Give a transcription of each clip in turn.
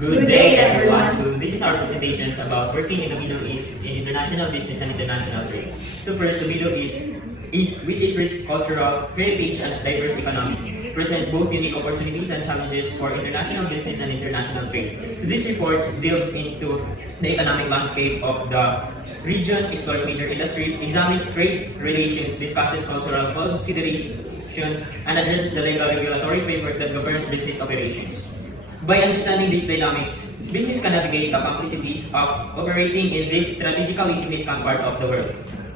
Good day, everyone. So this is our presentations about working in the Middle East in international business and international trade. So first, the Middle East, which is rich cultural, heritage, and diverse economies, presents both unique opportunities and challenges for international business and international trade. This report delves into the economic landscape of the region, explores major industries, examines trade relations, discusses cultural considerations, and addresses the legal regulatory framework that governs business operations. By understanding these dynamics, business can navigate the complexities of operating in this strategically significant part of the world.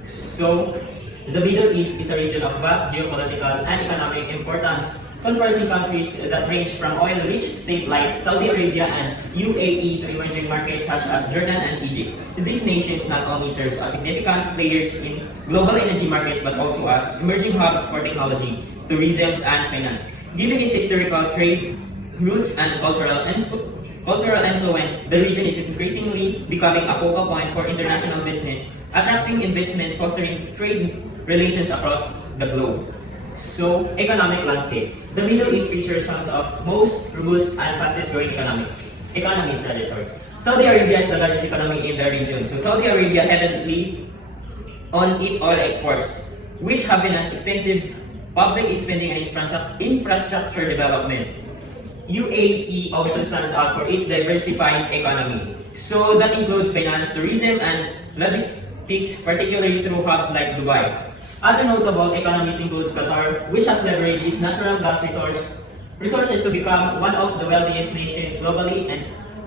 So, the Middle East is a region of vast geopolitical and economic importance, comprising countries that range from oil-rich states like Saudi Arabia and UAE to emerging markets such as Jordan and Egypt. These nations not only serve as significant players in global energy markets but also as emerging hubs for technology, tourism, and finance. Given its historical trade roots and cultural influence, the region is increasingly becoming a focal point for international business, attracting investment, fostering trade relations across the globe. So, economic landscape. The Middle East features some of most robust and fastest growing economies. Saudi Arabia is the largest economy in the region. So, Saudi Arabia heavily on its oil exports, which have financed extensive public spending and infrastructure development. UAE also stands out for its diversified economy. So that includes finance, tourism, and logistics, particularly through hubs like Dubai. Other notable economies includes Qatar, which has leveraged its natural gas resources to become one of the wealthiest nations globally, and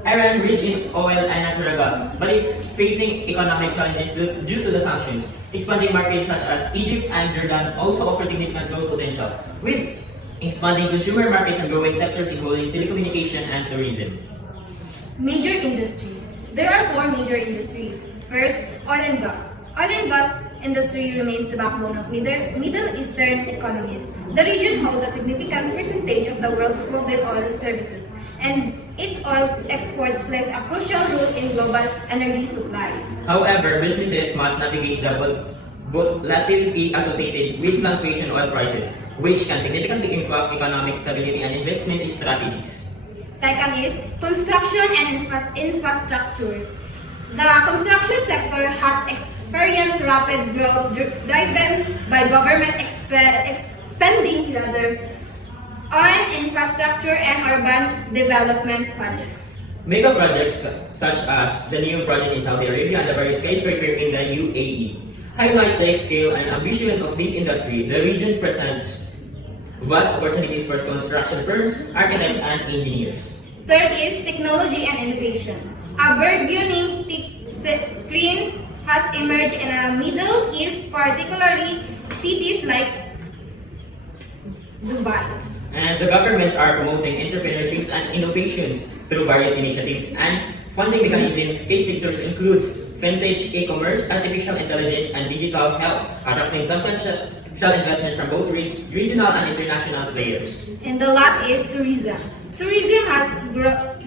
Iran, rich in oil and natural gas, but is facing economic challenges due to the sanctions. Expanding markets such as Egypt and Jordan also offer significant growth potential, with expanding consumer markets and growing sectors including telecommunication and tourism. Major industries. There are four major industries. First, oil and gas. Oil and gas industry remains the backbone of Middle Eastern economies. The region holds a significant percentage of the world's global oil services, and its oil exports plays a crucial role in global energy supply. However, businesses must navigate the volatility associated with fluctuation oil prices, which can significantly impact economic stability and investment strategies. Second is construction and infrastructures. The construction sector has experienced rapid growth driven by government spending on infrastructure and urban development projects. Mega projects such as the new project in Saudi Arabia and the various skyscrapers in the UAE highlight the scale and ambition of this industry. The region presents vast opportunities for construction firms, architects, and engineers. Third is technology and innovation. A burgeoning tech screen has emerged in the Middle East, particularly cities like Dubai. And the governments are promoting entrepreneurships and innovations through various initiatives and funding mechanisms. Key sectors include fintech, e-commerce, artificial intelligence, and digital health, attracting substantial investment from both regional and international players. And the last is tourism. Tourism has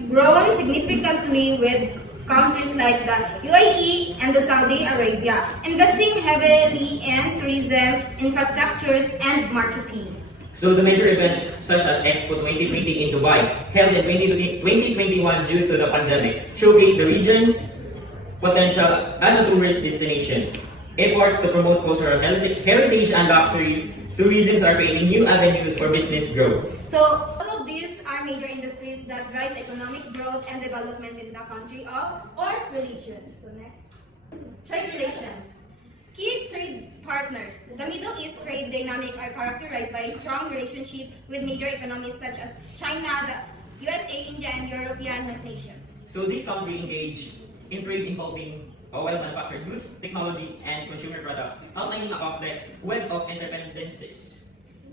grown significantly with countries like the UAE and the Saudi Arabia, investing heavily in tourism, infrastructures, and marketing. So the major events such as Expo 2020 in Dubai, held in 2021 due to the pandemic, showcase the region's potential as a tourist destination. Efforts to promote cultural heritage and luxury tourism are creating new avenues for business growth. So all of these are major industries that drive economic growth and development in the country or region. So next, trade relations. Key trade partners. The Middle East trade dynamic are characterized by a strong relationship with major economies such as China, the USA, India, and European nations. So these countries engage in trade involving oil manufactured goods, technology, and consumer products, outlining a complex web of interdependencies.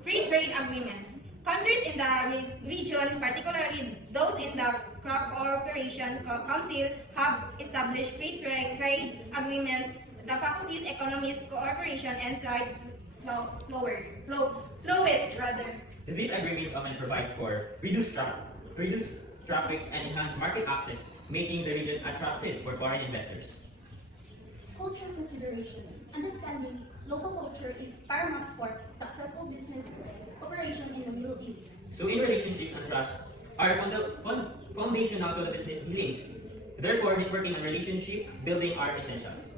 Free trade agreements. Countries in the region, particularly those in the Crop Cooperation Council, have established free trade agreements. The faculties, economies, cooperation, and trade flowist. These agreements often provide for reduced traffic and enhanced market access, making the region attractive for foreign investors. Cultural considerations. Understanding local culture is paramount for successful business operation in the Middle East. So in relationships and trust, are foundational to the business links. Therefore, networking and relationship building are essentials.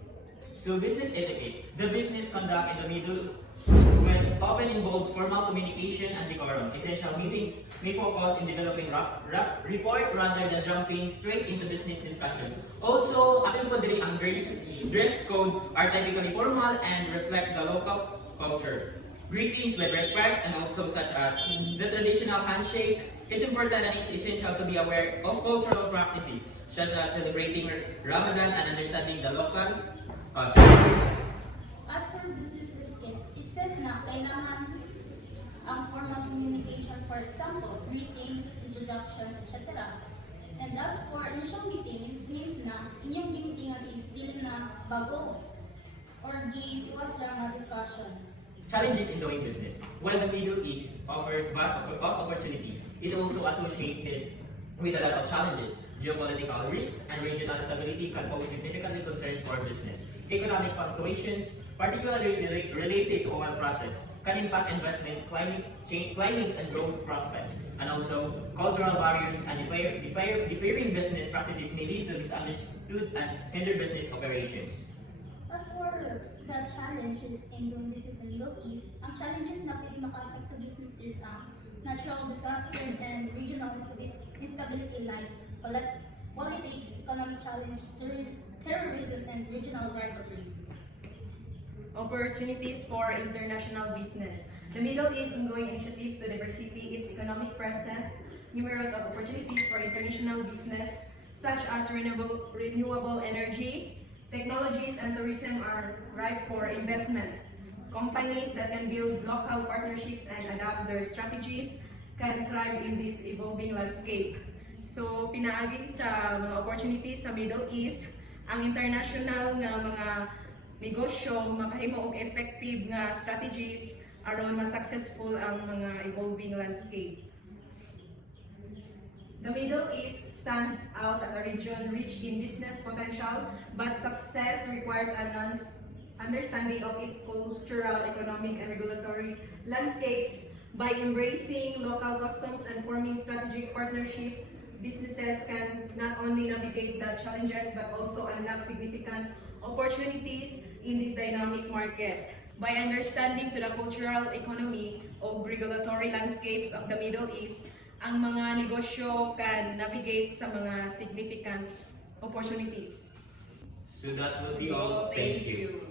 So, business etiquette. The business conduct in the Middle West often involves formal communication and decorum. Essential meetings may focus in developing rapport rather than jumping straight into business discussion. Also, atin po diri ang dress code are typically formal and reflect the local culture. Greetings with respect and also such as the traditional handshake. It's important and it's essential to be aware of cultural practices such as celebrating Ramadan and understanding the local customs. As for business etiquette, it says na kailangan ang formal communication, for example, greetings, introduction, etc. And as for initial meeting, it means na inyong gimitingan is dili na bago or giiwas ra nga discussion. Challenges in doing business. While the Middle East offers vast opportunities, it also associated with a lot of challenges. Geopolitical risks and regional stability can pose significant concerns for business. Economic fluctuations, particularly related to oil process, can impact investment, climates and growth prospects. And also, cultural barriers and differing business practices may lead to misunderstood and hinder business operations. As for the challenges in doing business in the Middle East, ang challenges na pwede maka-affect sa business is natural disaster and regional instability like politics, economic challenge, terrorism, and regional rivalry. Opportunities for international business. The Middle East ongoing initiatives to diversify its economic present numerous of opportunities for international business such as renewable energy, technologies and tourism are ripe for investment. Companies that can build local partnerships and adapt their strategies can thrive in this evolving landscape. So, pinaagi sa mga opportunities sa Middle East, ang international nga mga negosyo makahimo og effective nga strategies aron mas successful ang mga evolving landscape. The Middle East stands out as a region rich in business potential, but success requires an understanding of its cultural, economic, and regulatory landscapes. By embracing local customs and forming strategic partnership, businesses can not only navigate the challenges but also unlock significant opportunities in this dynamic market. By understanding to the cultural, economy, o regulatory landscapes of the Middle East, ang mga negosyo can navigate sa mga significant opportunities. So that would be all. Thank you.